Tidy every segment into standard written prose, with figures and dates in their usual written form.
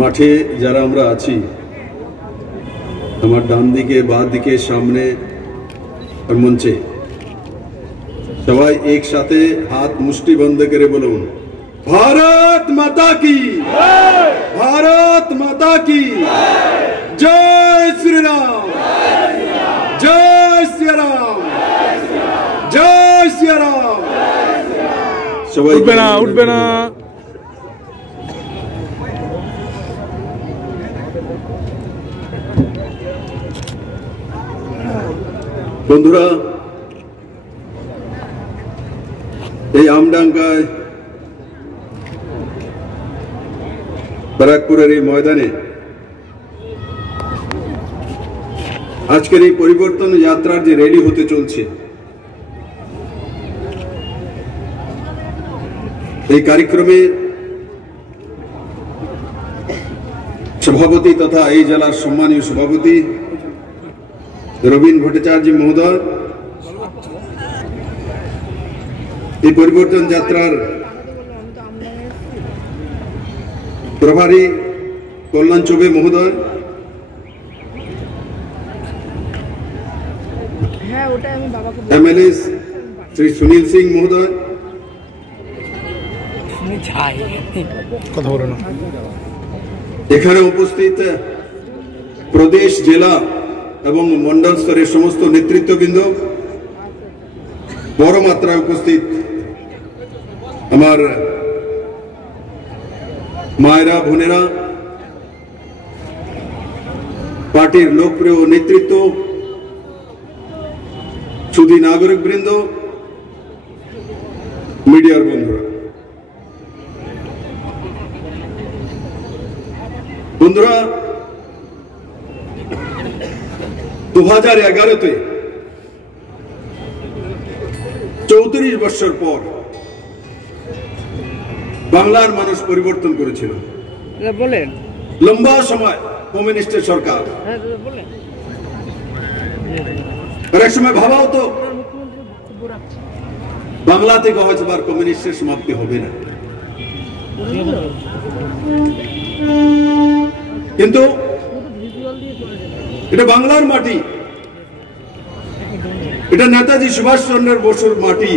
মাঠে যারা আমরা আছি, আমার ডান দিকে বাঁ দিকে সামনে আর মঞ্চে সবাই একসাথে হাত মুষ্টি বন্ধ করে বলুন, ভারত মাতা কি, ভারত মাতা কি জয় শ্রীরাম, জয় শ্রীরাম, জয় শ্রীরাম। সবাই উঠবে না, উঠবে না। বন্ধুরা, এই আমডাঙ্গায় ব্যারাকপুরের এই ময়দানে আজকের এই পরিবর্তন যাত্রার যে র্যালি হতে চলছে, এই কার্যক্রমে সভাপতি তথা এই জেলার সম্মানীয় সভাপতি রবীন্দ্র ভট্টাচার্য মহোদয়, এই পরিবর্তন যাত্রার প্রভারী কল্যাণ চৌবে মহোদয়, এমএলএ শ্রী সুনীল সিং মহোদয়, এখানে উপস্থিত প্রদেশ, জেলা এবং মন্ডল স্তরের সমস্ত নেতৃত্ববৃন্দ, বড় মাত্রায় উপস্থিত আমার মায়েরা, বোনেরা, পার্টির লোকপ্রিয় নেতৃত্ব, সুধী নাগরিক বৃন্দ, মিডিয়ার বন্ধুরা, বন্ধুরা 2011-তে 34 বছর পর বাংলার মানুষ পরিবর্তন করেছিল। লম্বা সময় কমিউনিস্টের সরকার, আর এক সময় ভাবা হতো বাংলা থেকে হয়তো আর কমিউনিস্টের সমাপ্তি হবে না, কিন্তু এটা বাংলার মাটি, এটা নেতাজি সুভাষ চন্দ্র বসুর মাটি,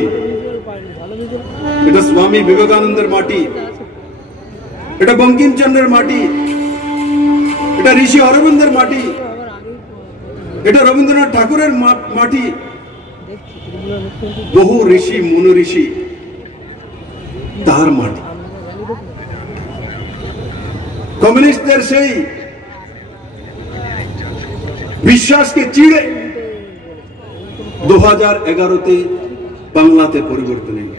এটা স্বামী বিবেকানন্দের মাটি, এটা বঙ্কিমচন্দ্রের মাটি, এটা ঋষি অরবিন্দের মাটি, এটা রবীন্দ্রনাথ ঠাকুরের মাটি, বহু ঋষি মনো ঋষি তার মাটি। কমিউনিস্টদের সেই বিশ্বাসকে চিড়ে 2011-তে বাংলাতে পরিবর্তন এলো।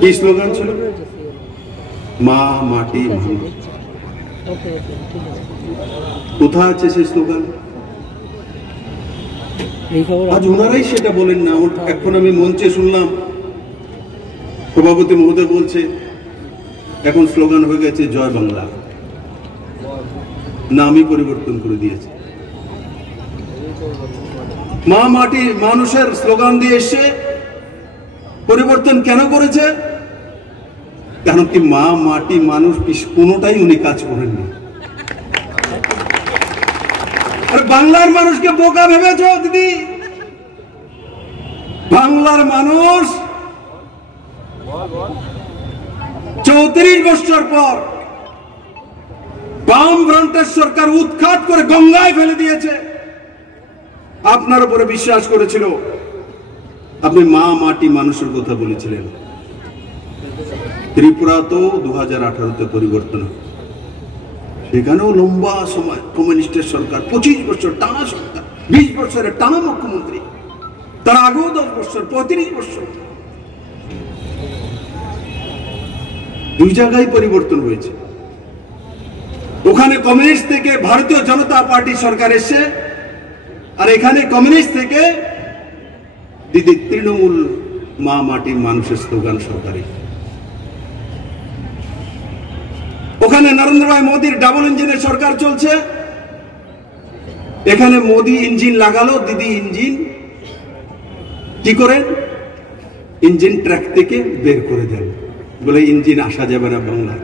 কি স্লোগান ছিল? মা মাটি মানুষ। কোথায় আছে সেই স্লোগান? আজ ওনারাই সেটা বলেন না। এখন আমি মঞ্চে শুনলাম সভাপতি মহোদয় বলছে এখন স্লোগান হয়ে গেছে জয় বাংলা, নামই পরিবর্তন করে দিয়েছে। মা মাটি মানুষের স্লোগান দিয়ে এসে পরিবর্তন কেন করেছে? কারণ কি মা মাটি মানুষ কোনোটাই উনি কাজ করেননি। আর বাংলার মানুষকে বোকা ভেবেছ দিদি? বাংলার মানুষ 34 বছর পর বাম ফ্রন্টের সরকার উৎখাত করে গঙ্গায় ফেলে দিয়েছে। আপনার উপরে বিশ্বাস করেছিল, আপনি মা মাটি মানুষের কথা বলেছিলেন। ত্রিপুরা তো 2018-তে পরিবর্তন, সেখানেও লম্বা সময় কমিউনিস্টের সরকার, 25 বছর টানা সরকার, 20 বছরের টানা মুখ্যমন্ত্রী, তার আগেও 10 বছর, 35 বছর, দুই জায়গায় পরিবর্তন হয়েছে। ওখানে কমিউনিস্ট থেকে ভারতীয় জনতা পার্টি সরকার এসে, আর এখানে কমিউনিস্ট থেকে দিদি তৃণমূল মা মাটি মানুষের স্লোগান সরকারি। ওখানে নরেন্দ্র ভাই মোদীর ডাবল ইঞ্জিনের সরকার চলছে, এখানে মোদী ইঞ্জিন লাগালো, দিদি ইঞ্জিন কি করেন? ইঞ্জিন ট্র্যাক থেকে বের করে দেন, বলে ইঞ্জিন আসা যাবে না বাংলায়।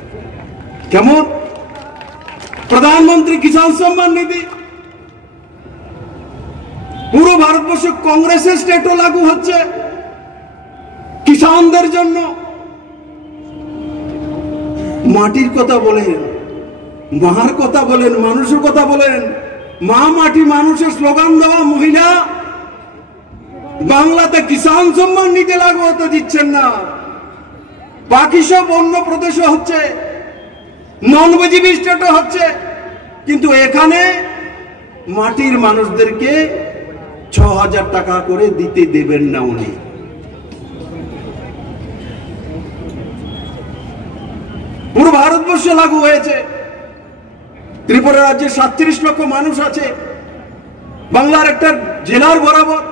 কেমন প্রধানমন্ত্রী কিষাণ সম্মান নিধি, পুরো ভারতবর্ষে কংগ্রেসের স্টেটও লাগু হচ্ছে কিষানদের জন্য। মাটির কথা বলেন, মার কথা বলেন, মানুষের কথা বলেন, মা মাটি মানুষের স্লোগান দেওয়া মহিলা বাংলাতে কিষাণ সম্মান নিতে লাগু হতে দিচ্ছেন না। বাকি সব অন্য প্রদেশে হচ্ছে, নন বিজেপি স্টেটও হচ্ছে, কিন্তু এখানে মাটির মানুষদেরকে ৬,০০০ টাকা করে দিতে দেবেন না উনি। পুরো ভারতবর্ষে লাগু হয়েছে। ত্রিপুরা রাজ্যে ৩৭ লক্ষ মানুষ আছে, বাংলার একটা জেলার বরাবর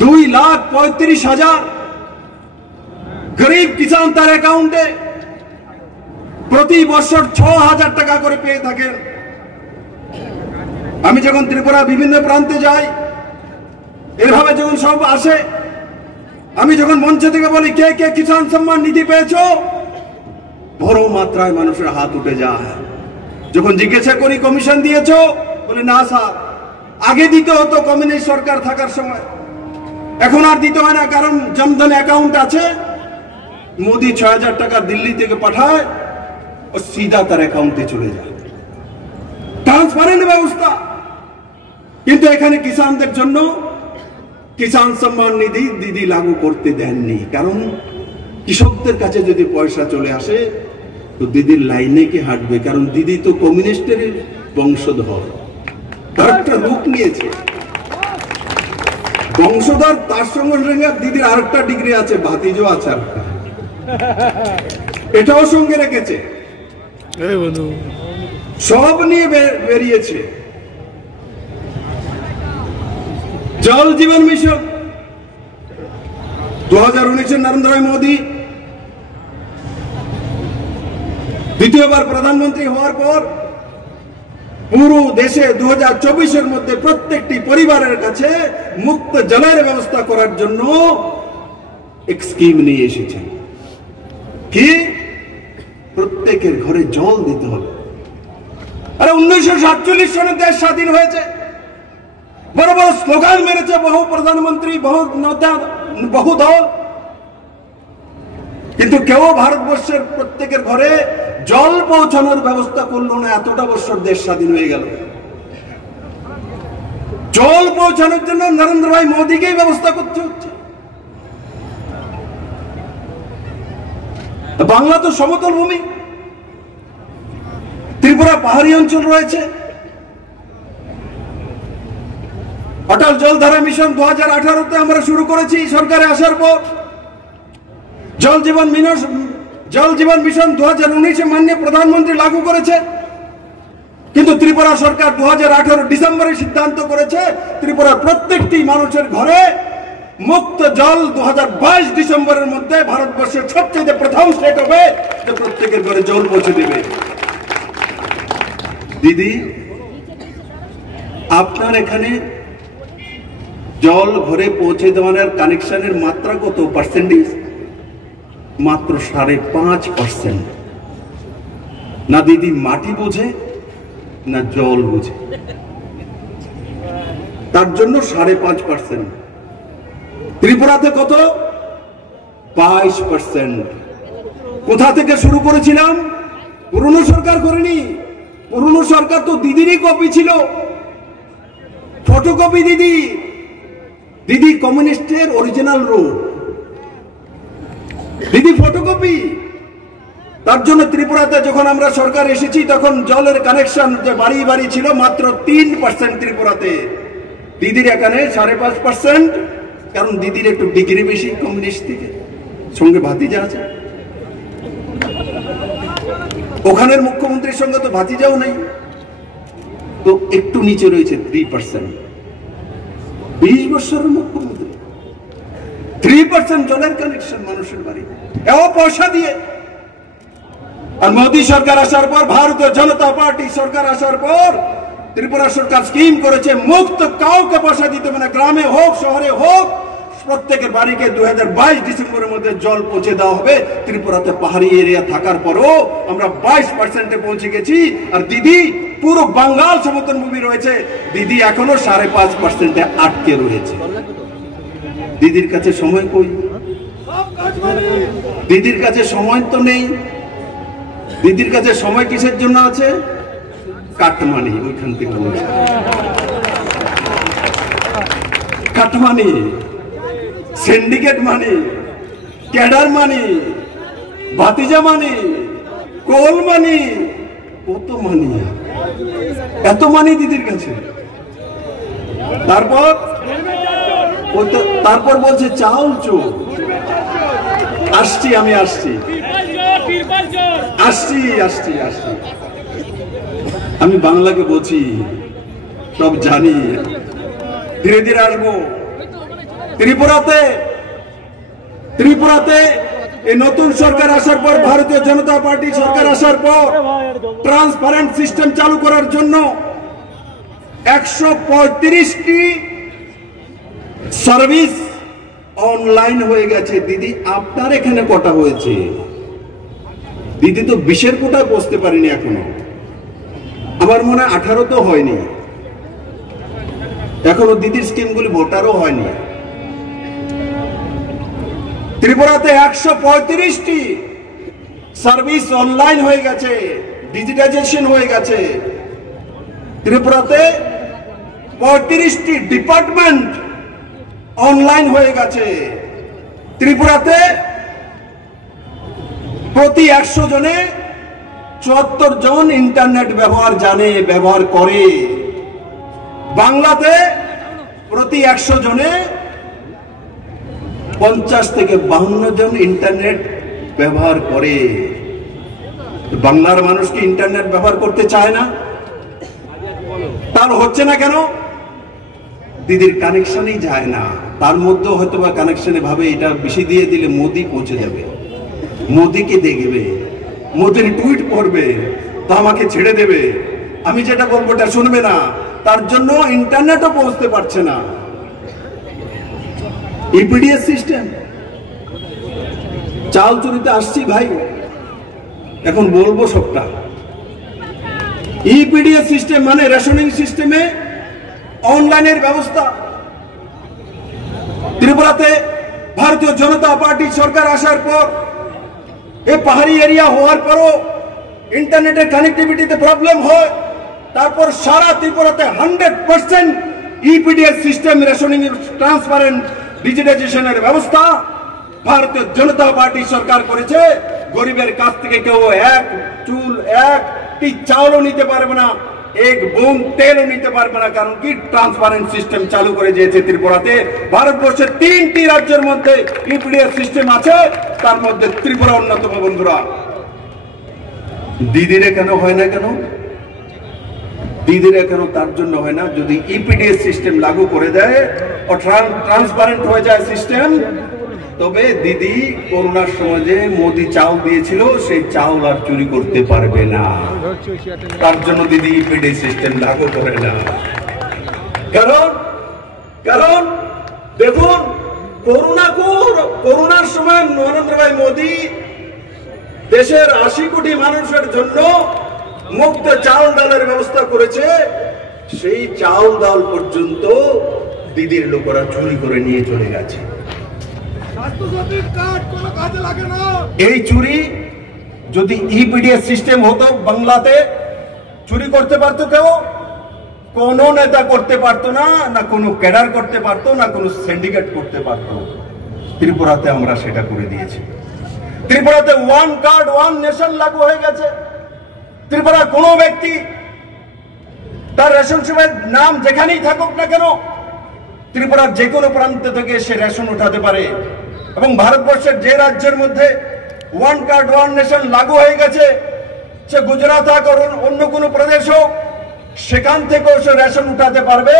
2,35,000 গরিব কিষান তার অ্যাকাউন্টে প্রতি বছর ৬,০০০ টাকা করে পেয়ে থাকেন। আমি যখন ত্রিপুরা বিভিন্ন প্রান্তে যাই, এভাবে যখন সব আসে, আমি যখন মঞ্চ থেকে বলি কে কে কিষাণ সম্মান নিধি পেয়েছো, বড় মাত্রায় মানুষের হাত উঠে যায়। যখন জিজ্ঞাসা করি কমিশন দিয়েছো, বলে না স্যার, আগে দিতে হতো কমিউনিস্ট সরকার থাকার সময়, এখন আর দিতে হয় না, কারণ জনধন অ্যাকাউন্ট আছে। মোদি ৬,০০০ টাকা দিল্লি থেকে পাঠায়, ও সিধা তার অ্যাকাউন্টে চলে যায়, ট্রান্সপারেন্ট ব্যবস্থা। কিন্তু এখানে কিষানদের জন্য কিষাণ সম্মান নিধি দিদি লাগু করতে দেননি, কারণ কৃষকদের কাছে যদি পয়সা চলে আসে তো দিদির লাইনে কে হাঁটবে, কারণ দিদি তো কমিউনিস্টের বংশধর, তার একটা রূপ নিয়েছে বংশধর। তার সঙ্গে সঙ্গে দিদির আরেকটা ডিগ্রি আছে, ভাতিজো আছে আরেকটা, এটাও সঙ্গে রেখেছে, সব নিয়ে বেরিয়েছে। জল জীবন মিশন 2019 নরেন্দ্র মোদী দ্বিতীয়বার প্রধানমন্ত্রী হওয়ার পর পুরো দেশে 2024 মধ্যে প্রত্যেকটি পরিবারের কাছে মুক্ত জলের ব্যবস্থা করার জন্য এক স্কিম নিয়ে এসেছেন। কি? প্রত্যেকের ঘরে জল দিতে হবে। আরে 1947 সনে দেশ স্বাধীন হয়েছে, বড় বড় স্লোগান মেরেছে বহু প্রধানমন্ত্রী, বহু নেতা, বহু দল, কিন্তু কেউ ভারতবর্ষের প্রত্যেকের ঘরে জল পৌঁছানোর ব্যবস্থা করলো না। এতটা বছর দেশ স্বাধীন হয়ে গেল, জল পৌঁছানোর জন্য নরেন্দ্র ভাই মোদীকেই ব্যবস্থা করতে হচ্ছে। বাংলা তো সমতল ভূমি, ত্রিপুরা পাহাড়ি অঞ্চল রয়েছে। অটল জলধারা মিশন 2018-তে আমরা শুরু করেছি সরকারে আসার পর। জল জীবন মিশন 2019-এ মাননীয় প্রধানমন্ত্রী লাগু করেছে, কিন্তু ত্রিপুরা সরকার 2018 ডিসেম্বরে সিদ্ধান্ত করেছে ত্রিপুরার প্রত্যেকটি মানুষের ঘরে মুক্ত জল 2022 ডিসেম্বরের মধ্যে ভারতবর্ষের সবচেয়ে প্রথম স্টেট হবে যে প্রত্যেকের ঘরে জল পৌঁছে দেবে। দিদি, আপনার এখানে জল ঘরে পৌঁছে দেওয়ার কানেকশনের মাত্রা কত পার্সেন্টেজ? মাত্র 5.5%। না দিদি মাটি বোঝে না জল বোঝে, তার জন্য 5.5%। ত্রিপুরাতে কত? 22%। কোথা থেকে শুরু করেছিলাম? পুরনো সরকার করেনি, পুরনো সরকার তো দিদিরই কপি ছিল, ফটোকপি দিদি। দিদি কমিউনিস্টের অরিজিনাল রূপ, দিদি ফটোকপি। তার জন্য ত্রিপুরাতে যখন আমরা সরকার এসেছি তখন জলের কানেকশন যে বাড়ি বাড়ি ছিল মাত্র 3% ত্রিপুরাতে, দিদির এখানে 5.5%, কারণ দিদির একটু ডিগ্রি বেশি কমিউনিস্ট থেকে, সঙ্গে ভাতিজা আছে। ওখানের মুখ্যমন্ত্রীর সঙ্গে তো ভাতিজাও নেই, তো একটু নিচে রয়েছে 3%। 20 বছরের মুখ্যমন্ত্রী, 3% জলের কানেকশন মানুষের বাড়ি, এও পয়সা দিয়ে। আর মোদী সরকার আসার পর, ভারতীয় জনতা পার্টি সরকার আসার পর ত্রিপুরা সরকার স্কিম করেছে মুক্ত, কাউকে পয়সা দিতে হবে না, গ্রামে হোক শহরে হোক প্রত্যেকের বাড়িকে 2022 ডিসেম্বরের মধ্যে জল পৌঁছে দেওয়া হবে। ত্রিপুরাতে পাহাড়ি এরিয়া থাকার পরও আমরা 22% পৌঁছে গেছি। আর দিদি পুরো বাঙ্গাল সমতলভূমি রয়েছে, দিদি এখনো 5.5% আটকে রয়েছে। দিদির কাছে সময় কই? দিদির কাছে সময় তো নেই। দিদির কাছে সময় কিসের জন্য আছে? কাটমানি। ওইখান থেকে বলছে কাটমানি, সিন্ডিকেট মানি, ক্যাডার মানি, ভাতিজা মানি, কোল মানি, কত মানি, এত মানি দিদির কাছে। তারপর বলছে চাউল চোর। আসছি, আমি আসছি, আসছি আসছি আসছি আমি বাংলাকে বলছি, সব জানি, ধীরে ধীরে আসবো। ত্রিপুরাতে এই নতুন সরকার আসার পর, ভারতীয় জনতা পার্টি সরকার আসার পর ট্রান্সপারেন্ট সিস্টেম চালু করার জন্য 135টি সার্ভিস অনলাইন হয়ে গেছে। দিদি আপনার এখানে কটা হয়েছে? দিদি তো 20-এর কোটায় বসতে পারিনি এখনো। আমার মনে হয় 18 তো হয়নি এখনো। দিদির স্কিমগুলি ভোটারও হয়নি। ত্রিপুরাতে 135টি সার্ভিস অনলাইন হয়ে গেছে, ডিজিটাইজেশন হয়ে গেছে। ত্রিপুরাতে 35টি ডিপার্টমেন্ট অনলাইন হয়ে গেছে। ত্রিপুরাতে প্রতি 100 জনে 74 জন ইন্টারনেট ব্যবহার করে। বাংলাতে প্রতি 100 জনে 50 থেকে 52 জন ইন্টারনেট ব্যবহার করে। বাংলার মানুষ কি ইন্টারনেট ব্যবহার করতে চায় না? তার হচ্ছে না কেন? দিদির কানেকশনই যায় না। তার মধ্যে হয়তো বা কানেকশনে ভাবে এটা বেশি দিয়ে দিলে মোদি পৌঁছে যাবে, মোদিকে দেখবে, মোদির টুইট পড়বে তো আমাকে ছেড়ে দেবে, আমি যেটা বলবো এটা শুনবে না। তার জন্য ইন্টারনেটও পৌঁছতে পারছে না। ইপিডিএস সিস্টেম, চাল চুরিতে আসছি ভাই, এখন বলবো সবটা। ইপিডিএস সিস্টেম মানে রেশনিং সিস্টেমে অনলাইনের ব্যবস্থা। ত্রিপুরাতে ভারতীয় জনতা পার্টি সরকার আসার পর, এই পাহাড়ি এরিয়া হওয়ার পরও ইন্টারনেটের কানেক্টিভিটিতে প্রবলেম হয়। তারপর সারা ত্রিপুরাতে 100% ইপিডিএস সিস্টেম, রেশনিং, ট্রান্সপারেন্ট, ডিজিটাইজেশনের ব্যবস্থা ভারতীয় জনতা পার্টি সরকার করেছে। গরিবের কাছ থেকে কেউ একটি চাউলও নিতে পারবে না, এক বুন তেলও নিতে পারবে না। কারণ কি? ট্রান্সপারেন্ট সিস্টেম চালু করে দিয়েছে ত্রিপুরাতে। ভারতবর্ষের 3টি রাজ্যের মধ্যে ইপিডিএস সিস্টেম আছে, তার মধ্যে ত্রিপুরা অন্যতম। বন্ধুরা, দিদিরে কেন হয় না? কেন দিদিরে কেন? তার জন্য হয় না, যদি ইপিডিএস সিস্টেম লাগু করে দেয় ও ট্রান্সপারেন্ট হয়ে যায় সিস্টেম, তবে দিদি করোনার সময় যে মোদি চাউল দিয়েছিল সেই চাউল আর চুরি করতে পারবে না। তার জন্য দিদি ইপিডিএস সিস্টেম লাগু করে না। কারণ দেখুন, করোনার সময় নরেন্দ্র ভাই মোদি দেশের 80 কোটি মানুষের জন্য মুক্ত চাউল ডালের ব্যবস্থা করেছে। সেই চাউল ডাল পর্যন্ত দিদির লোকেরা চুরি করে নিয়ে চলে গেছে। এই চুরি যদি ইপিডিএস সিস্টেম হতো, বাংলাতে চুরি করতে পারতো কেউ? কোন নেতা করতে পারতো না, না কোনো ক্যাডার করতে পারতো, না কোনো সিন্ডিকেট করতে পারতো। ত্রিপুরাতে আমরা সেটা করে দিয়েছি। ত্রিপুরাতে 1 কার্ড 1 নেশন লাগু হয়ে গেছে। ত্রিপুরা কোনো ব্যক্তি তার রেশন সেবার নাম যেখানেই থাকুক না কেন, ত্রিপুরার যে কোনো প্রান্ত থেকে সে রেশন উঠাতে পারে। এবং ভারতবর্ষের যে রাজ্যের মধ্যে 1 কার্ড 1 নেশন লাগু হয়ে গেছে, সে গুজরাট হোক অন্য কোনো প্রদেশ হোক, সেখান থেকেও সে রেশন উঠাতে পারবে।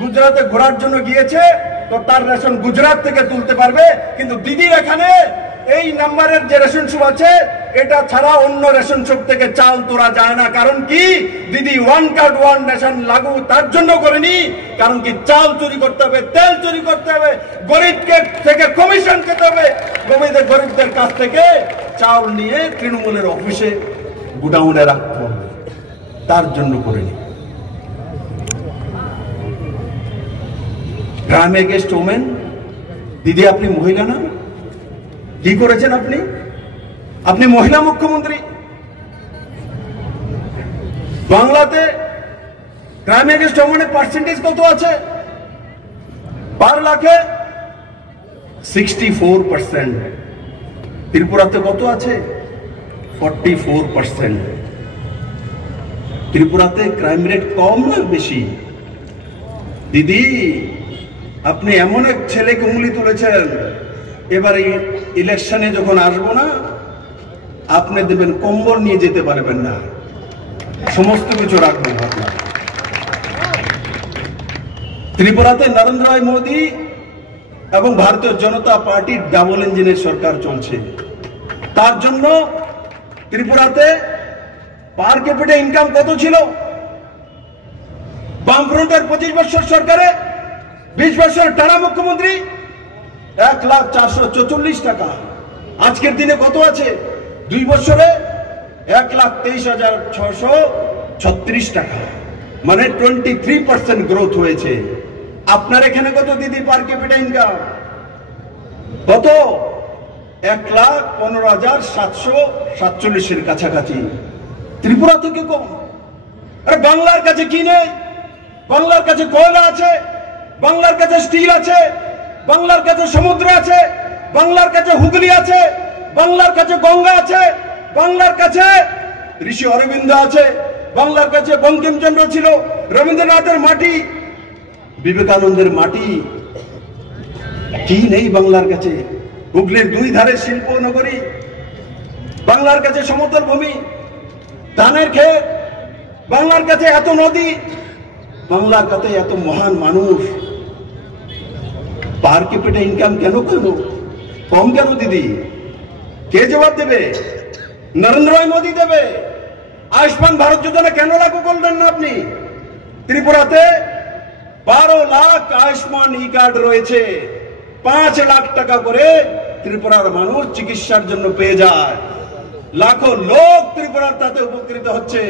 গুজরাটে ঘোরার জন্য গিয়েছে তো তার রেশন গুজরাট থেকে তুলতে পারবে। কিন্তু দিদির এখানে এই নাম্বারের যে রেশন শপ আছে এটা ছাড়া অন্য রেশন শপ থেকে চাল তোলা যায় না। কারণ কি দিদি ওয়ান কার্ড ওয়ান রেশন লাগু তার জন্য করেনি, কারণ কি চাল চুরি করতে হবে, তেল চুরি করতে হবে, গরিবকে থেকে কমিশন খেতে হবে, গরিবদের কাছ থেকে চাল নিয়ে তৃণমূলের অফিসে গুডাউনে রাখতে হবে, তার জন্য করেনি। ক্রাইম এগেইনস্ট ওমেন, দিদি আপনি মহিলা না? কি করেছেন আপনি? আপনি মহিলা মুখ্যমন্ত্রী। বাংলাতে ক্রাইম এগেইনস্ট ওমেনের পার্সেন্টেজ কত আছে? পার লাখে 64%। ত্রিপুরাতে কত আছে? 44%। ত্রিপুরাতে ক্রাইম রেট কম না বেশি? দিদি আপনি এমন এক ছেলেকে উঙ্গলি তুলেছেন, এবারে ইলেকশনে যখন আসবো না আপনি দেবেন কম্বল নিয়ে যেতে পারবেন না, সমস্ত কিছু রাখবেন আপনার। ত্রিপুরাতে নরেন্দ্র ভাই মোদী এবং ভারতীয় জনতা পার্টির ডাবল ইঞ্জিনের সরকার চলছে। তার জন্য ত্রিপুরাতে পার ক্যাপিটা ইনকাম কত ছিল? বামফ্রন্টের 25 বছর সরকারে 20 বছর টানা মুখ্যমন্ত্রী 1,444 টাকা। আজকের দিনে কত আছে? 2 বছরে 1,23,636 টাকা, মানে 23% গ্রোথ হয়েছে। আপনার এখানে কত দিদি পার ক্যাপিটা ইনকাম? কত? 1,15,747 কাছাকাছি। ত্রিপুরা থেকে কম। আরে বাংলার কাছে কি নেই? বাংলার কাছে কয়লা আছে, বাংলার কাছে স্টিল আছে, বাংলার কাছে সমুদ্র আছে, বাংলার কাছে হুগলি আছে, বাংলার কাছে গঙ্গা আছে, বাংলার কাছে ঋষি অরবিন্দ আছে, বাংলার কাছে বঙ্কিমচন্দ্র ছিল, রবীন্দ্রনাথের মাটি, বিবেকানন্দের মাটি। কি নেই বাংলার কাছে? হুগলির 2 ধারে শিল্প নগরী, বাংলার কাছে সমতল ভূমি, ধানের ক্ষেত, বাংলার কাছে এত নদী, বাংলার কাছে এত মহান মানুষ। পার ক্যাপিটা ইনকাম কেন কম কেন দিদি? কে জবাব দেবে? নরেন্দ্র ভাই মোদী দেবে। আয়ুষ্মান ভারত যোজনা কেন লাগু করলেন না আপনি? ত্রিপুরাতে 12 লাখ আয়ুষ্মান ই কার্ড রয়েছে, 5 লাখ টাকা করে ত্রিপুরার মানুষ চিকিৎসার জন্য পেয়ে যায়। লাখো লোক ত্রিপুরার তাতে উপকৃত হচ্ছে।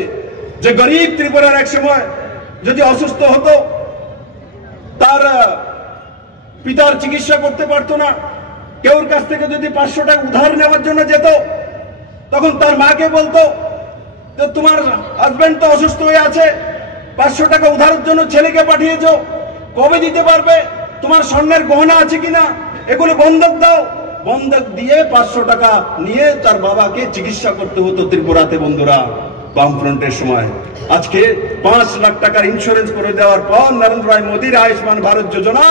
যে গরিব ত্রিপুরার এক সময় যদি অসুস্থ হতো, তার পিতার চিকিৎসা করতে পারতো না, কেউর কাছ থেকে যদি 500 টাকা উধার নেওয়ার জন্য যেত, তখন তার মাকে বলতো যে তোমার হাজবেন্ড তো অসুস্থ হয়ে আছে, 500 টাকা উধারের জন্য ছেলেকে পাঠিয়েছো, কবে দিতে পারবে? তোমার স্বর্ণের গহনা আছে কিনা, এগুলো বন্ধক দাও। বন্ধক দিয়ে 500 টাকা নিয়ে তার বাবাকে চিকিৎসা করতে হতো ত্রিপুরাতে বন্ধুরা বামফ্রন্টের সময়। আজকে 5 লাখ টাকার ইন্স্যুরেন্স করে দেওয়ার পর নরেন্দ্র ভাই মোদীর আয়ুষ্মান ভারত যোজনা,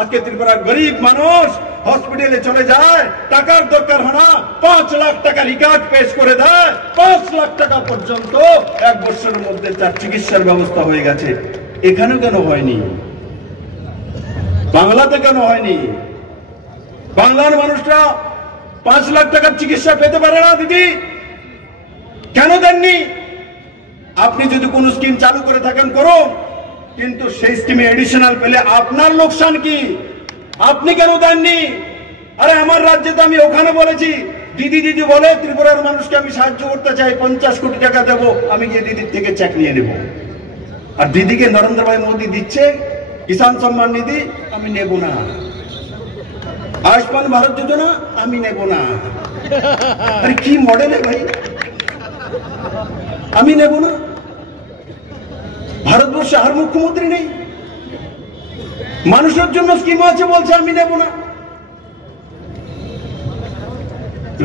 আজকে ত্রিপুরার গরিব মানুষ হসপিটালে চলে যায়, টাকার দরকার হয় না, 5 লাখ টাকার রিকার্ড পেশ করে দেয়, 5 লাখ টাকা পর্যন্ত 1 বছরের মধ্যে তার চিকিৎসার ব্যবস্থা হয়ে গেছে। এখানেও কেন হয়নি? বাংলাতে কেন হয়নি? বাংলার মানুষরা 5 লাখ টাকার চিকিৎসা পেতে পারে না দিদি, কেন দেননি? আপনি যদি কোন স্কিম চালু করে থাকেন করুন, কিন্তু সেই স্কিমে এডিশনাল পেলে আপনার লোকসান কি? আপনি কেন দেননি? আরে আমার রাজ্যে তো আমি ওখানে বলেছি, দিদি দিদি বলে ত্রিপুরার মানুষকে আমি সাহায্য করতে চাই, 50 কোটি টাকা দেব, আমি গিয়ে দিদির থেকে চেক নিয়ে নেব। আর দিদিকে নরেন্দ্র ভাই মোদী দিচ্ছে কিষাণ সম্মান নিধি, আমি নেব না। আয়ুষ্মান ভারত যোজনা আমি নেব না। আরে কি মডেলে ভাই, আমি নেব না। ভারতবর্ষে আর মুখ্যমন্ত্রী নেই, মানুষের জন্য স্কিম আছে বলছে আমি নেব না।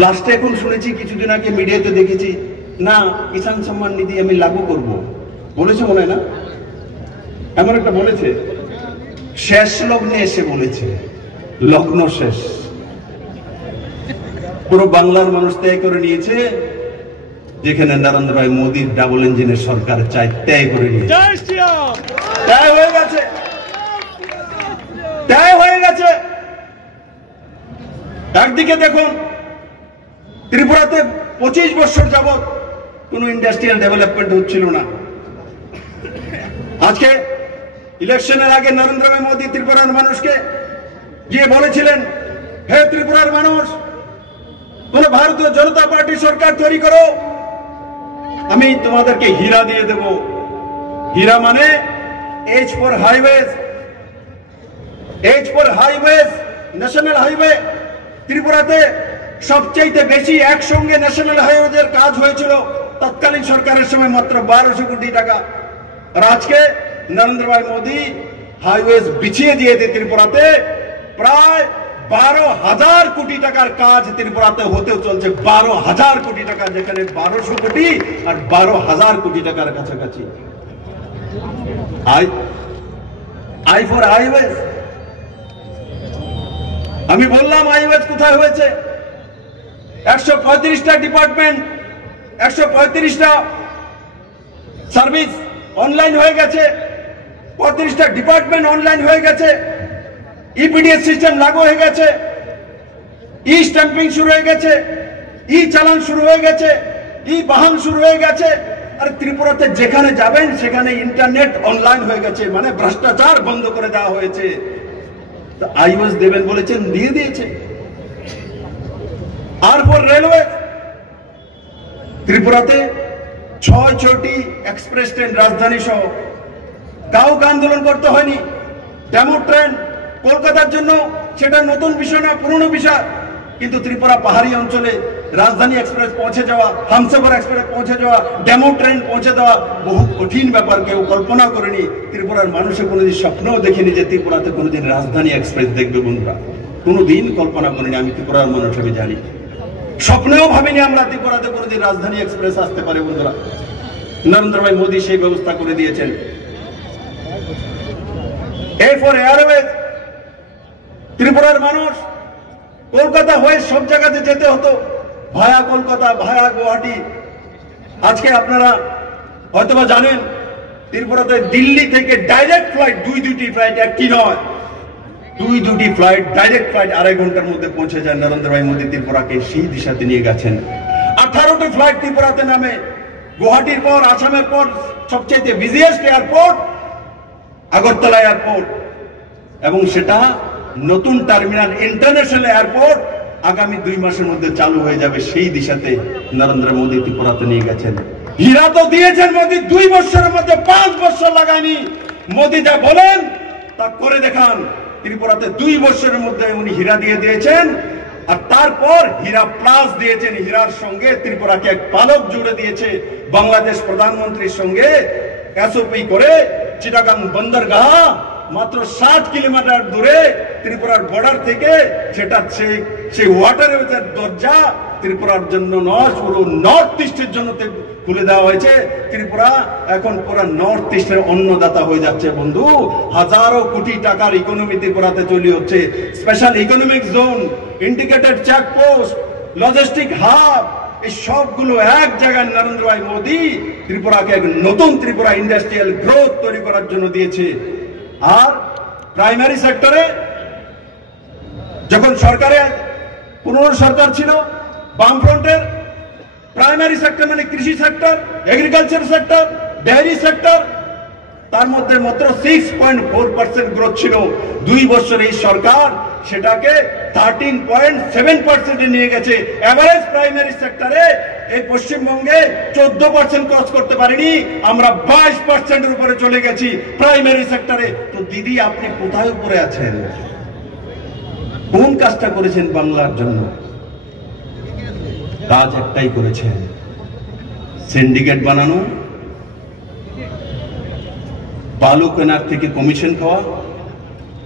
লাস্টে এখন শুনেছি, কিছুদিন আগে মিডিয়াতে দেখেছি, না কিষাণ সম্মান নিধি আমি লাগু করব বলেছে, মনে হয় না এমন একটা বলেছে, শেষ লগ্নে এসে বলেছে, লগ্ন শেষ। পুরো বাংলার মানুষ ত্যাগ করে নিয়েছে, যেখানে নরেন্দ্র ভাই মোদীর ডাবল ইঞ্জিনের সরকার চাই ত্যাগ করে নিয়েছে, ত্যাগ হয়ে গেছে, ত্যাগ হয়ে গেছে। একদিকে দেখুন ত্রিপুরাতে 25 বছর যাবত কোনো ইন্ডাস্ট্রিয়াল ডেভেলপমেন্ট হচ্ছিল না। আজকে ইলেকশনের আগে নরেন্দ্র ভাই মোদী ত্রিপুরার মানুষকে গিয়ে বলেছিলেন, হে ত্রিপুরার মানুষ, কোন ভারতীয় জনতা পার্টি সরকার তৈরি করো, আমি তোমাদেরকে হীরা দিয়ে দেব। হীরা মানে H4 হাইওয়েজ, ন্যাশনাল হাইওয়ে। ত্রিপুরাতে সবচেয়ে বেশি একসঙ্গে ন্যাশনাল হাইওয়েজের কাজ হয়েছিল তৎকালীন সরকারের সময় মাত্র 1200 কোটি টাকা। আর আজকে নরেন্দ্র ভাই মোদী হাইওয়েজ বিছিয়ে দিয়েছে ত্রিপুরাতে প্রায় 12,000 কোটি টাকার কাজ ত্রিপুরাতে হতে চলছে। 12,000 কোটি টাকা, যেখানে 1200 কোটি আর 12,000 কোটি টাকার কাছাকাছি। I4 হাইওয়েজ, আমি বললাম হাইওয়েজ কোথায় হয়েছে? 135টা ডিপার্টমেন্ট, 135টা সার্ভিস অনলাইন হয়ে গেছে, 35টা ডিপার্টমেন্ট অনলাইন হয়ে গেছে, ইপিডিএস সিস্টেম লাগু হয়ে গেছে, ই স্ট্যাম্পিং শুরু হয়ে গেছে, ই চালান শুরু হয়ে গেছে, ই বাহন শুরু হয়ে গেছে। আর ত্রিপুরাতে যেখানে যাবেন সেখানে ইন্টারনেট অনলাইন হয়ে গেছে, মানে ভ্রষ্টাচার বন্ধ করে দেওয়া হয়েছে। হাইওয়েজ দেবেন বলেছেন, দিয়ে দিয়েছে। R4 রেলওয়ে, ত্রিপুরাতে 6টি এক্সপ্রেস ট্রেন, রাজধানী সহ কাউকে আন্দোলন করতে হয়নি। ডেমো ট্রেন কলকাতার জন্য সেটা নতুন বিষয় না, পুরনো বিষয়, কিন্তু ত্রিপুরা পাহাড়ি অঞ্চলে রাজধানী এক্সপ্রেস পৌঁছে যাওয়া, হামসফর এক্সপ্রেস পৌঁছে যাওয়া, ডেমো ট্রেন পৌঁছে দেওয়া বহু কঠিন ব্যাপার। কেউ কল্পনা করেনি, ত্রিপুরার মানুষের কোনোদিন স্বপ্নও দেখেনি যে ত্রিপুরাতে কোনোদিন রাজধানী এক্সপ্রেস দেখবে। বন্ধুরা, কোনোদিন কল্পনা করিনি। আমি ত্রিপুরার মানুষ, আমি জানি, স্বপ্নেও ভাবিনি আমরা ত্রিপুরাতে কোনোদিন রাজধানী এক্সপ্রেস আসতে পারে। বন্ধুরা, নরেন্দ্র ভাই মোদী সেই ব্যবস্থা করে দিয়েছেন। A4 এয়ারওয়েজ, ত্রিপুরার মানুষ কলকাতা হয়ে সব জায়গাতে যেতে হতো, ভায়া কলকাতা, ভায়া গুয়াহাটি। আজকে আপনারা হয়তোবা জানেন, ত্রিপুরাতে দিল্লি থেকে ডাইরেক্ট ফ্লাইট, দুটি ফ্লাইট, একটি নয়, দুটি ফ্লাইট, ডাইরেক্ট ফ্লাইট 2.5 ঘন্টার মধ্যে পৌঁছে যায়। নরেন্দ্র ভাই মোদী ত্রিপুরাকে সেই দিশাতে নিয়ে গেছেন। 18টি ফ্লাইট ত্রিপুরাতে নামে। গুয়াহাটির পর, আসামের পর সবচেয়ে বিজিয়েস্ট এয়ারপোর্ট আগরতলা এয়ারপোর্ট, এবং সেটা নতুন টার্মিনাল, ইন্টারন্যাশনাল এয়ারপোর্ট আগামী 2 মাসের মধ্যে চালু হয়ে যাবে। সেই দিশাতে নরেন্দ্র মোদী ত্রিপুরাতে নিয়ে গেছেন। হীরা তো দিয়েছেন মোদী 2 বছরের মধ্যে, 5 বছর লাগায়নি। মোদী যা বলেন তা করে দেখান। ত্রিপুরাতে 2 বছরের মধ্যে উনি হীরা দিয়ে দিয়েছেন, আর তারপর হীরা প্লাস দিয়েছেন। হীরার সঙ্গে ত্রিপুরাকে এক পালক জুড়ে দিয়েছে। বাংলাদেশ প্রধানমন্ত্রীর সঙ্গে এসওপি করে চিটাগাং বন্দরগাহ মাত্র 60 কিলোমিটার দূরে ত্রিপুরার বর্ডার থেকে, সেটা সেই ওয়াটারওয়েজের দরজা ত্রিপুরার জন্য নয়, পুরো নর্থ ইস্টের জন্য খুলে দেওয়া হয়েছে। ত্রিপুরা এখন পুরো নর্থ ইস্টের অন্নদাতা হয়ে যাচ্ছে। বন্ধু, হাজারো কোটি টাকার ইকোনমি ত্রিপুরাতে তৈরি হচ্ছে। Special economic zone, integrated checkpost, logistic hub, এই সবগুলো এক জায়গায় নরেন্দ্র ভাই মোদী ত্রিপুরাকে এক নতুন ত্রিপুরা ইন্ডাস্ট্রিয়াল গ্রোথ তৈরি করার জন্য দিয়েছে। আর প্রাইমারি সেক্টরে যখন সরকারের পুরনো সরকার ছিল বামফ্রন্টের, প্রাইমারি সেক্টর মানে কৃষি sector, agriculture sector, dairy sector, তার মধ্যে মাত্র 6.4% গ্রোথ ছিল। 2 বছর এই সরকার সেটাকে 13.7% নিয়ে গেছে। এভারেজ প্রাইমারি সেক্টরে এই পশ্চিমবঙ্গে 14% ক্রস করতে পারিনি, আমরা 22% উপরে চলে গেছি প্রাইমারি সেক্টরে। তো দিদি, আপনি কোথায় উপরে আছেন? কোন কাজটা করেছেন বাংলার জন্য? কাজ একটাই করেছেন, সিন্ডিকেট বানানো, বালু কেনার থেকে কমিশন খাওয়া,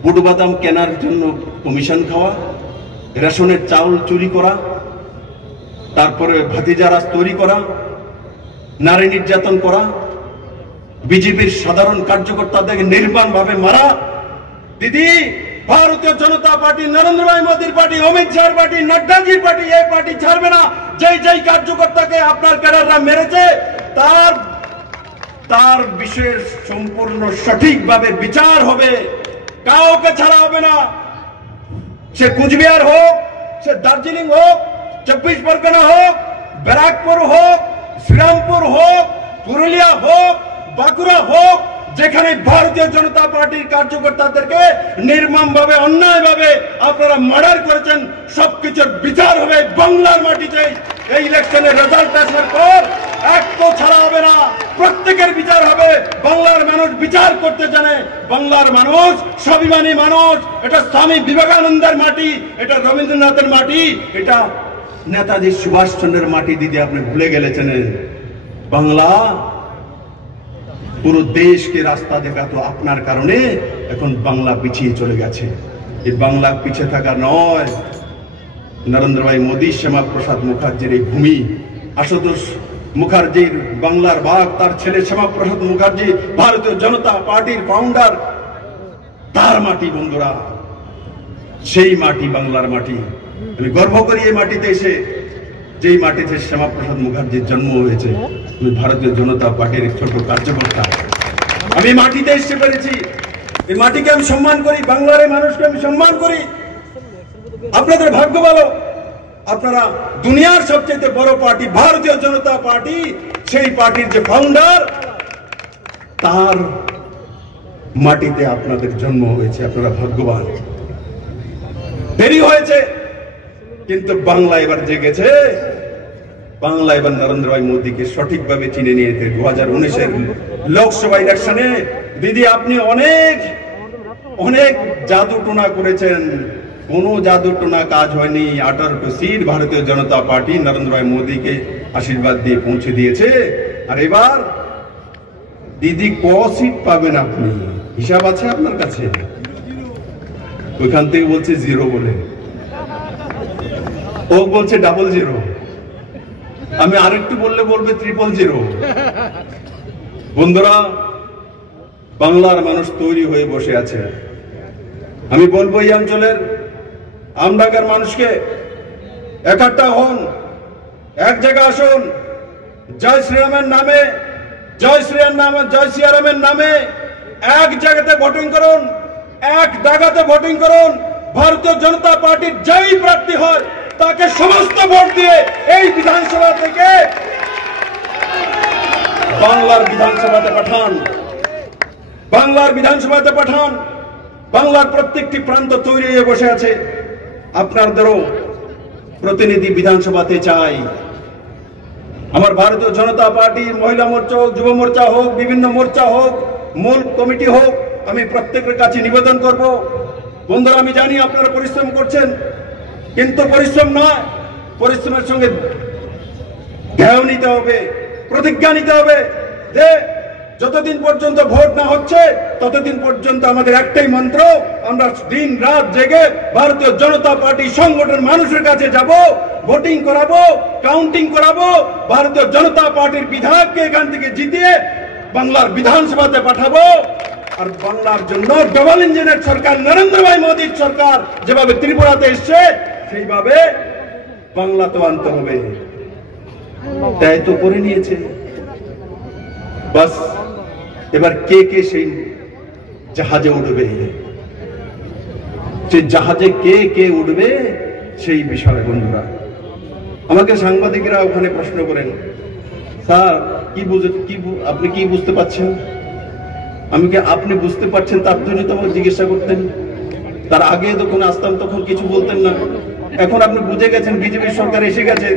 বুট বাদাম কেনার জন্য কমিশন খাওয়া, রেশনের চাউল চুরি করা, তারপরে ভাতিজারাজ তৈরি করা, নারী নির্যাতন করা, বিজেপির সাধারণ কার্যকর্তাদের নির্মমভাবে মারা। দিদি, ভারতীয় জনতা পার্টি, নরেন্দ্র ভাই মোদীর পার্টি, অমিত শাহর পার্টি, নড্ডাজির পার্টি, এই পার্টি ছাড়বে না। যেই কার্যকর্তাকে আপনার ক্যাডাররা মেরেছে তার বিশেষ সম্পূর্ণ সঠিকভাবে বিচার হবে, কাউকে ছাড়া হবে না। সে কুচবিহার হোক, সে দার্জিলিং হোক, 24 परगना হোক, ব্যারাকপুর হোক, শ্রীরামপুর হোক, পুরুলিয়া হোক, বাঁকুড়া হোক, যেখানে ভারতীয় জনতা পার্টির কার্যকর্তাদেরকে নির্মমভাবে অন্যায়ভাবে আপনারা মার্ডার করেছেন, সবকিছুর বিচার হবে বাংলার মাটিতে। এই ইলেকশনের রেজাল্ট আসার পর এক তো ছাড়া হবে না, প্রত্যেকের বিচার হবে। বাংলার মানুষ বিচার করতে জানে, বাংলার মানুষ স্বাভিমানী মানুষ। এটা স্বামী বিবেকানন্দের মাটি, এটা রবীন্দ্রনাথের মাটি, এটা নেতাজি সুভাষচন্দ্রের মাটি। দিদি আপনি ভুলে গেলেছেন বাংলা পুরো দেশকে রাস্তা দেখাতো, আপনার কারণে এখন বাংলা পিছিয়ে চলে গেছে। এই বাংলা পিছিয়ে থাকা নয়, নরেন্দ্র ভাই মোদী, শ্যামা প্রসাদ মুখার্জির এই ভূমি, আশুতোষ মুখার্জির বাংলার বাঘ, তার ছেলে শ্যামা প্রসাদ মুখার্জি ভারতীয় জনতা পার্টির ফাউন্ডার, তার মাটি বন্ধুরা, সেই মাটি বাংলার মাটি। আমি গর্ব করি এই মাটিতে এসে, যেই মাটিতে শ্যামা প্রসাদ মুখার্জির জন্ম হয়েছে। আমি ভারতীয় জনতা পার্টির এক ছোট কার্যকর্তা, আমি মাটিতে এসে পেরেছি। এই মাটিকে আমি সম্মান করি, বাংলার মানুষকে আমি সম্মান করি। আপনাদের ভাগ্য ভালো, আপনারা দুনিয়ার সবচেয়ে বড় পার্টি ভারতীয় জনতা পার্টি, সেই পার্টির যে ফাউন্ডার, তার মাটিতে আপনাদের জন্ম হয়েছে। আপনারা ভাগ্যবান। দেরি হয়েছে, কিন্তু বাংলা এবার জেগেছে। বাংলা এবার নরেন্দ্র ভাই মোদীকে সঠিকভাবে চিনে নিয়েছে। 2019-এর লোকসভা ইলেকশনে দিদি আপনি অনেক অনেক জাদু টোনা করেছেন, কোনো জাদু টোনা কাজ হয়নি। 18টা সিট ভারতীয় জনতা পার্টি নরেন্দ্র ভাই মোদীকে আশীর্বাদ দিয়ে পৌঁছে দিয়েছে। আর এবার দিদি ক সিট পাবেন আপনি, হিসাব আছে আপনার কাছে? ওইখান থেকে বলছে 0 বলে, ও বলছে 00, আমি আরেকটু বললে বলবে 000। বন্ধুরা, বাংলার মানুষ তৈরি হয়ে বসে আছে। আমি বলবো এই অঞ্চলের আমডাঙ্গার মানুষকে একটা হন, এক জায়গায় আসুন, জয় শ্রীরামের নামে, জয় শ্রীরামের নামে, জয় শ্রীরামের নামে এক জায়গাতে ভোটিং করুন, এক জায়গাতে ভোটিং করুন। ভারতীয় জনতা পার্টির যেই প্রার্থী হয় তাকে সমস্ত ভোট দিয়ে এই বিধানসভা থেকে বাংলার বিধানসভাতে পাঠান, বাংলার বিধানসভাতে পাঠান। বাংলার প্রত্যেকটি প্রান্ত তৈরি হয়ে বসে আছে, আপনাদেরও প্রতিনিধি বিধানসভাতে চাই। আমার ভারতীয় জনতা পার্টির মহিলা মোর্চা হোক, যুব মোর্চা হোক, বিভিন্ন মোর্চা হোক, মূল কমিটি হোক, আমি প্রত্যেকের কাছে নিবেদন করব, বন্ধুরা আমি জানি আপনারা পরিশ্রম করছেন, কিন্তু পরিশ্রম নয়, পরিশ্রমের সঙ্গে ধ্যান নিতে হবে, প্রতিজ্ঞা নিতে হবে যে যতদিন পর্যন্ত ভোট না হচ্ছে ততদিন পর্যন্ত আমাদের একটাই মন্ত্র, আমরা দিন রাত জেগে ভারতীয় জনতা পার্টি সংগঠন মানুষের কাছে যাব, ভোটিং করাবো, কাউন্টিং করাবো, ভারতীয় জনতা পার্টির বিধায়ককে এখান থেকে জিতিয়ে বাংলার বিধানসভাতে পাঠাবো। আর বাংলার জন্য ডবল ইঞ্জিনের সরকার নরেন্দ্র ভাই মোদীর সরকার যেভাবে ত্রিপুরাতে এসছে সেইভাবে বাংলাতেও আনতে হবে। তাই তো করে নিয়েছে। বাস এবার কে কে সেই জাহাজে উঠবে, সেই জাহাজে কে কে উঠবে সেই বিষয়ে বন্ধুরা আমাকে সাংবাদিকরা ওখানে প্রশ্ন করেন, স্যার আপনি কি বুঝতে পারছেন? আমি কি আপনি বুঝতে পারছেন তার জন্য তো আমাকে জিজ্ঞাসা করতেন। তার আগে যখন আসতাম তখন কিছু বলতেন না, এখন আপনি বুঝে গেছেন বিজেপি সরকার এসে গেছে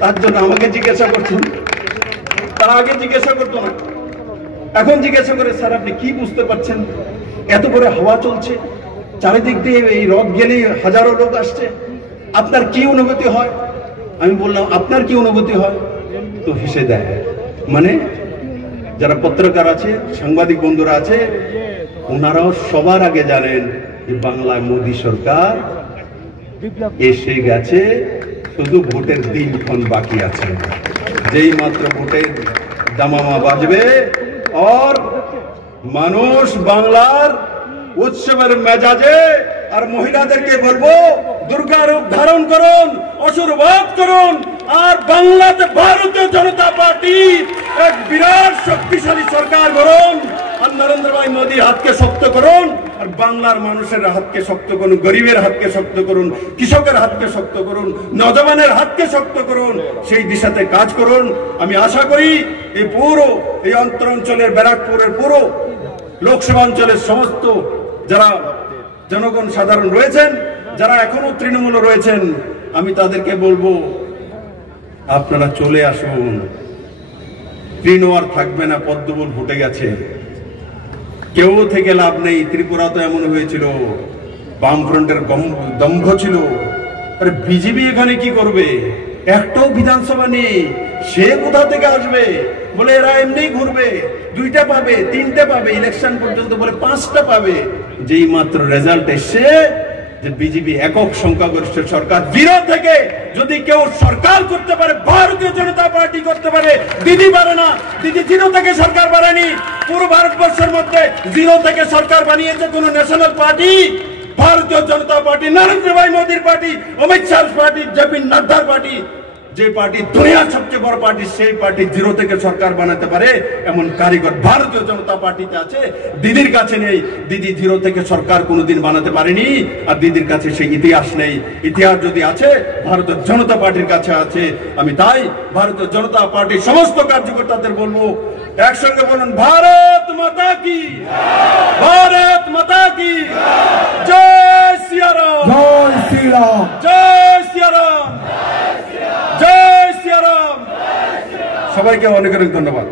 তার জন্য আমাকে জিজ্ঞাসা করছেন। তার আগে জিজ্ঞাসা করতো না, এখন জিজ্ঞাসা করে স্যার আপনি কি বুঝতে পারছেন? এত করে হাওয়া চলছে, চারিদিক দিয়ে এই রথ গেলেই হাজারো লোক আসছে, আপনার কি অনুভূতি হয়? আমি বললাম আপনার কি অনুভূতি হয়? তো হেসে দেয়। মানে যারা পত্রকার আছে, সাংবাদিক বন্ধুরা আছে, ওনারাও সবার আগে জানেন যে বাংলায় মোদী সরকার এসে গেছে, শুধু ভোটের দিনক্ষণ বাকি আছে। যেই মাত্র ভোটের দামামা বাজবে আর মানুষ বাংলার উৎসবের মেজাজে, আর মহিলাদেরকে বলবো দুর্গা রূপ ধারণ করুন, অসুরবাদ করুন, আর বাংলাতে ভারতীয় জনতা পার্টি এক বিরাট শক্তিশালী সরকার করুন, আর নরেন্দ্র ভাই মোদীর হাতকে শক্ত করুন, আর বাংলার মানুষের হাতকে শক্ত করুন, গরিবের হাতকে শক্ত করুন, কৃষকের হাতকে শক্ত করুন, নওজওয়ানের হাতকে শক্ত করুন, সেই দিশাতে কাজ করুন। আমি আশা করি এই অন্তরাঞ্চলের ব্যারাকপুরের পুরো লোকসভা অঞ্চলের সমস্ত যারা জনগণ সাধারণ রয়েছেন, যারা এখনো তৃণমূলে রয়েছেন, আমি তাদেরকে বলবো আপনারা চলে আসুন। তৃণ আর থাকবে না, পদ্মফুল ফুটে গেছে, কেউ থেকে লাভ নেই। ত্রিপুরা তো এমন হয়েছিল, বামফ্রন্টের দম্ভ ছিল। আরে বিজেপি এখানে কি করবে? একটাও বিধানসভা নেই, সে কোথা থেকে আসবে? বলে এরা এমনি ঘুরবে, 2টা পাবে, 3টে পাবে, ইলেকশন পর্যন্ত বলে 5টা পাবে। যেই মাত্র রেজাল্ট এসছে যে বিজেপি একক সংখ্যাগরিষ্ঠ সরকার, 0 থেকে যদি কেউ সরকার করতে পারে, ভারতীয় জনতা পার্টি করতে পারে। দিদি পারে না, দিদি 0 থেকে সরকার বানায়নি। পুরো ভারতবর্ষের মধ্যে 0 থেকে সরকার বানিয়েছে কোন ন্যাশনাল পার্টি? ভারতীয় জনতা পার্টি, নরেন্দ্র ভাই মোদীর পার্টি, অমিত শাহ পার্টি, জেপি নাড্ডার পার্টি। যে পার্টি দুনিয়ার সবচেয়ে বড় পার্টি, সেই পার্টি 0 থেকে সরকার বানাতে পারে এমন কারিগর ভারতীয় জনতা পার্টিতে আছে, দিদির কাছে নেই। দিদি 0 থেকে সরকার কোনোদিন বানাতে পারেনি, আর দিদির কাছে সেই ইতিহাস নেই। ইতিহাস যদি আছে, ভারতীয় জনতা পার্টির কাছে আছে। আমি তাই ভারতীয় জনতা পার্টির সমস্ত কার্যকর্তাদের বলবো, একসঙ্গে বলুন, ভারত মাতা কি, ভারত মাতা কি জয় সিয়ারাম, জয় শ্রীরাম, জয় সিয়ারাম, জয় সিয়ারাম। সবাইকে অনেক অনেক ধন্যবাদ।